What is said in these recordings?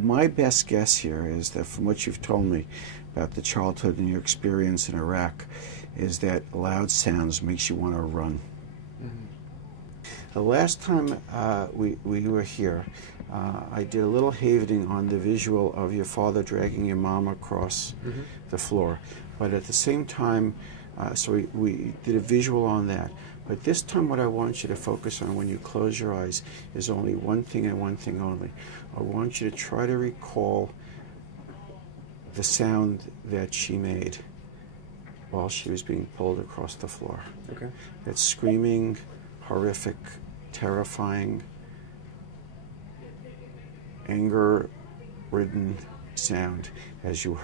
My best guess here is that from what you've told me about the childhood and your experience in Iraq, is that loud sounds makes you want to run. The last time we were here, I did a little havening on the visual of your father dragging your mom across the floor. But at the same time, so we did a visual on that. But this time what I want you to focus on when you close your eyes is only one thing and one thing only. I want you to try to recall the sound that she made while she was being pulled across the floor. Okay. That screaming, horrific, terrifying, anger-ridden sound as you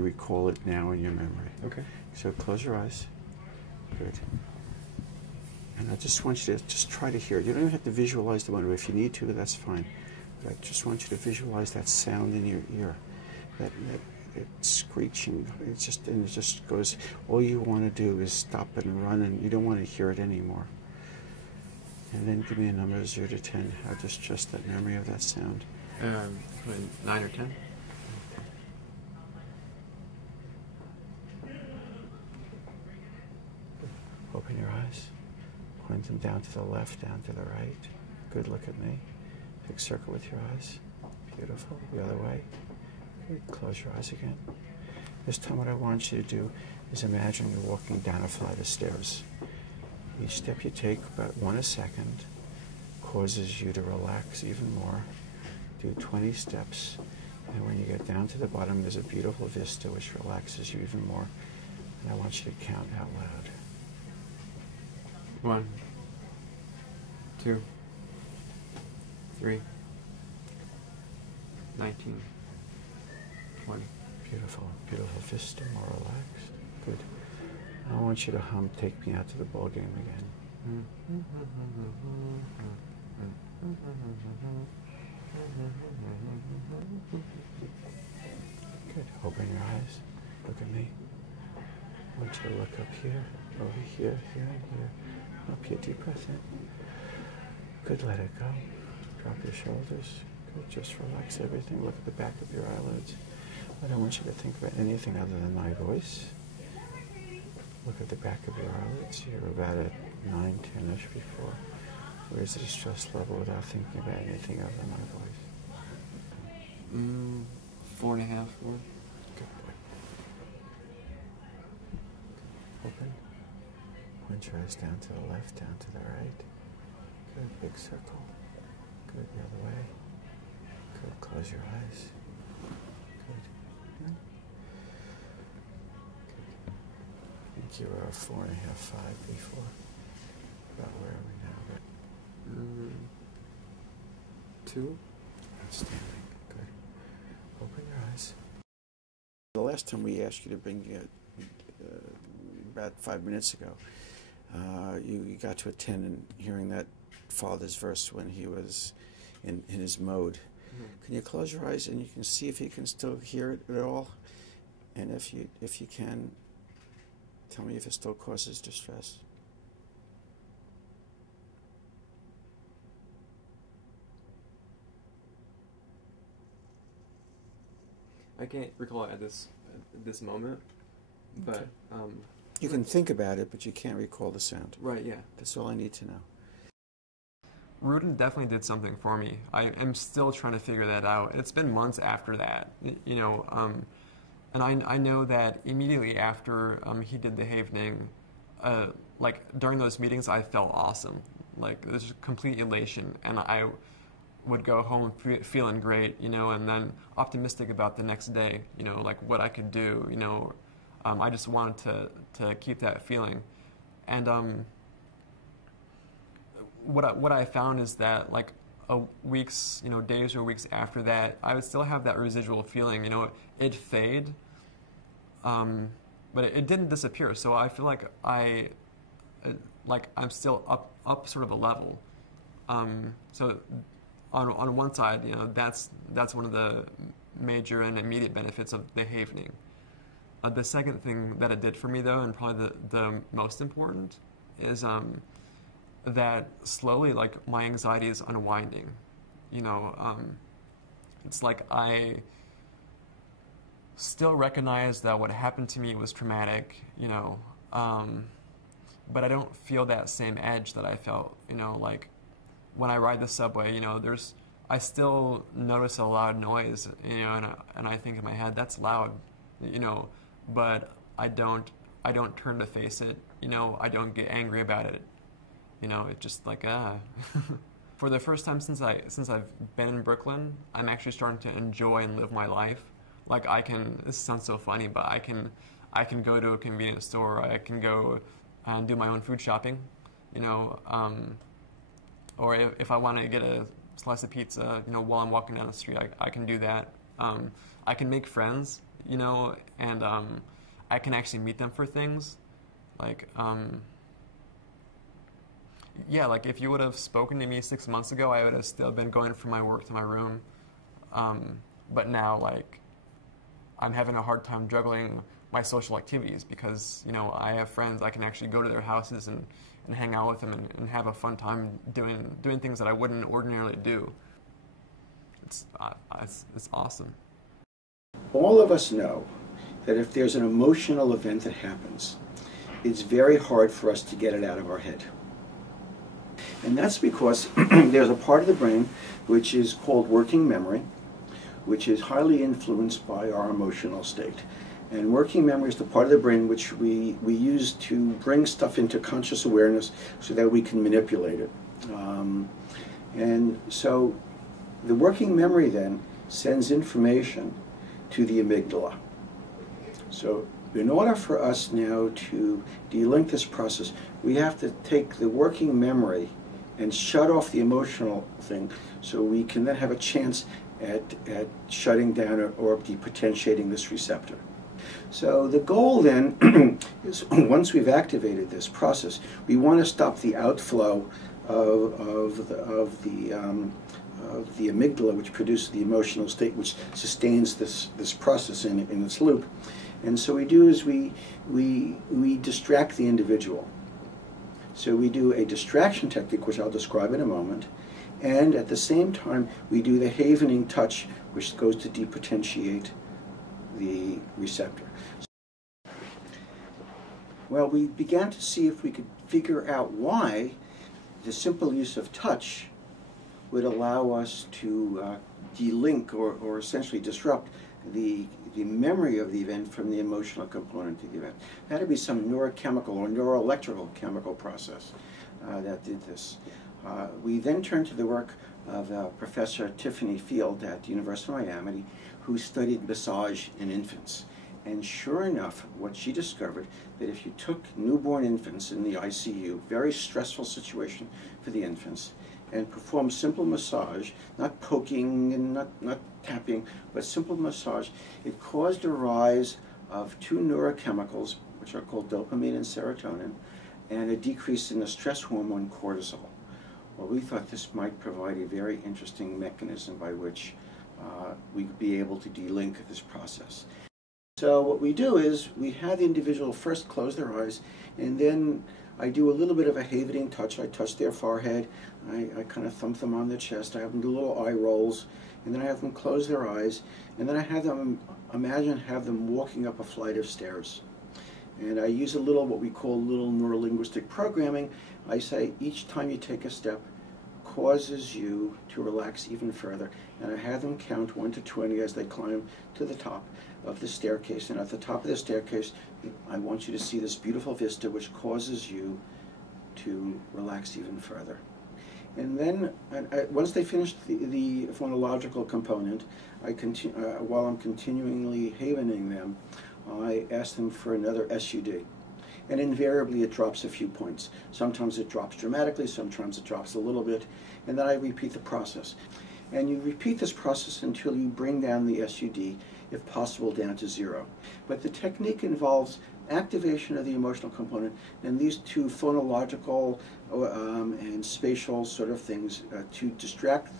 recall it now in your memory. Okay. So close your eyes. Good. And I just want you to just try to hear it. You don't even have to visualize the one. If you need to, that's fine. But I just want you to visualize that sound in your ear. That screeching. It just goes, all you want to do is stop and run, and you don't want to hear it anymore. And then give me a number 0 to 10. How just that memory of that sound. 9 or 10. Open your eyes. Point them down to the left, down to the right. Good, look at me. Big circle with your eyes. Beautiful. The other way. Good. Close your eyes again. This time what I want you to do is imagine you're walking down a flight of stairs. Each step you take, about 1 a second, causes you to relax even more. Do 20 steps, and when you get down to the bottom, there's a beautiful vista which relaxes you even more. And I want you to count out loud. 1, 2, 3, 19, 20. Beautiful, beautiful vista, more relaxed. Good. I want you to hum Take Me Out to the Ball Game again. Good. Open your eyes. Look at me. I want you to look up here, over here, here, and here. Up here, deep breath in. Good, let it go. Drop your shoulders. Good, just relax everything. Look at the back of your eyelids. I don't want you to think about anything other than my voice. Look at the back of your eyelids. You're about at 9, 10-ish before. Where's the stress level without thinking about anything other than my voice? 4.5. Good boy. Open. Point your eyes down to the left, down to the right. Good, big circle. Good, the other way. Good, close your eyes. Good. Good. I think you were a 4.5, 5 before. About where are we now? 2. Outstanding. Good. Open your eyes. The last time we asked you to bring about 5 minutes ago, you got to attend and hearing that father's verse when he was in his mode. Can you close your eyes and you can see if you can still hear it at all? And if you can, tell me if it still causes distress. I can't recall it at this moment, but okay. You can think about it, but you can't recall the sound. Right, yeah. That's all I need to know. Rudin definitely did something for me. I am still trying to figure that out. It's been months after that, you know, and I know that immediately after he did the havening, like during those meetings, I felt awesome. Like there's complete elation, and I would go home feeling great, you know, and then optimistic about the next day, you know, like what I could do, you know. I just wanted to keep that feeling, and what I found is that like weeks, you know, days or weeks after that, I would still have that residual feeling, you know, it'd fade, but it didn't disappear. So I feel like I'm still up sort of a level. So on one side, you know, that's one of the major and immediate benefits of the havening. The second thing that it did for me, though, and probably the most important, is that slowly, like, my anxiety is unwinding. You know, It's like I still recognize that what happened to me was traumatic, but I don't feel that same edge that I felt, like when I ride the subway, I still notice a loud noise, and I think in my head, that's loud, but I don't turn to face it, I don't get angry about it, it's just like, For the first time since I've been in Brooklyn, I'm actually starting to enjoy and live my life. Like this sounds so funny, but I can go to a convenience store, I can go and do my own food shopping, or if I want to get a slice of pizza, while I'm walking down the street, I can do that. I can make friends, and I can actually meet them for things, like, yeah, like if you would have spoken to me 6 months ago, I would have still been going from my work to my room, but now, like, I'm having a hard time juggling my social activities because, I have friends, I can actually go to their houses and hang out with them and have a fun time doing things that I wouldn't ordinarily do. It's awesome. All of us know that if there's an emotional event that happens, it's very hard for us to get it out of our head. And that's because there's a part of the brain which is called working memory, which is highly influenced by our emotional state. And working memory is the part of the brain which we use to bring stuff into conscious awareness so that we can manipulate it. And so the working memory then sends information to the amygdala. So in order for us now to delink this process, we have to take the working memory and shut off the emotional thing so we can then have a chance at shutting down or depotentiating this receptor. So the goal then is, once we've activated this process, we want to stop the outflow of the amygdala, which produces the emotional state, which sustains this process in its loop. And so we do is we distract the individual. So we do a distraction technique, which I'll describe in a moment, and at the same time we do the havening touch, which goes to depotentiate the receptor. Well, we began to see if we could figure out why the simple use of touch would allow us to delink or essentially disrupt the memory of the event from the emotional component of the event. There had to be some neurochemical or neuroelectrical chemical process that did this. We then turned to the work of Professor Tiffany Field at the University of Miami, who studied massage in infants. And sure enough, what she discovered, that if you took newborn infants in the ICU, very stressful situation for the infants, and performed simple massage, not poking and not tapping, but simple massage, it caused a rise of two neurochemicals, which are called dopamine and serotonin, and a decrease in the stress hormone cortisol. Well, we thought this might provide a very interesting mechanism by which we could be able to delink this process. So what we do is we have the individual first close their eyes, and then I do a little bit of a havening touch. I touch their forehead, I kind of thump them on the chest, I have them do little eye rolls, and then I have them close their eyes, and then I have them, have them walking up a flight of stairs. And I use a little, what we call little neurolinguistic programming. I say each time you take a step causes you to relax even further. And I have them count 1 to 20 as they climb to the top of the staircase. And at the top of the staircase, I want you to see this beautiful vista which causes you to relax even further. And then, once they finish the phonological component, while I'm continually havening them, I ask them for another SUD. And invariably it drops a few points. Sometimes it drops dramatically, sometimes it drops a little bit, and then I repeat the process. And you repeat this process until you bring down the SUD, if possible, down to 0. But the technique involves activation of the emotional component and these two phonological and spatial sort of things to distract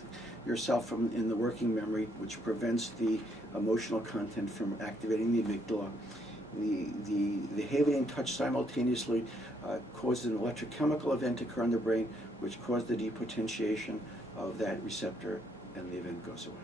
yourself from in the working memory, which prevents the emotional content from activating the amygdala. The havening touch simultaneously causes an electrochemical event to occur in the brain, which caused the depotentiation of that receptor, and the event goes away.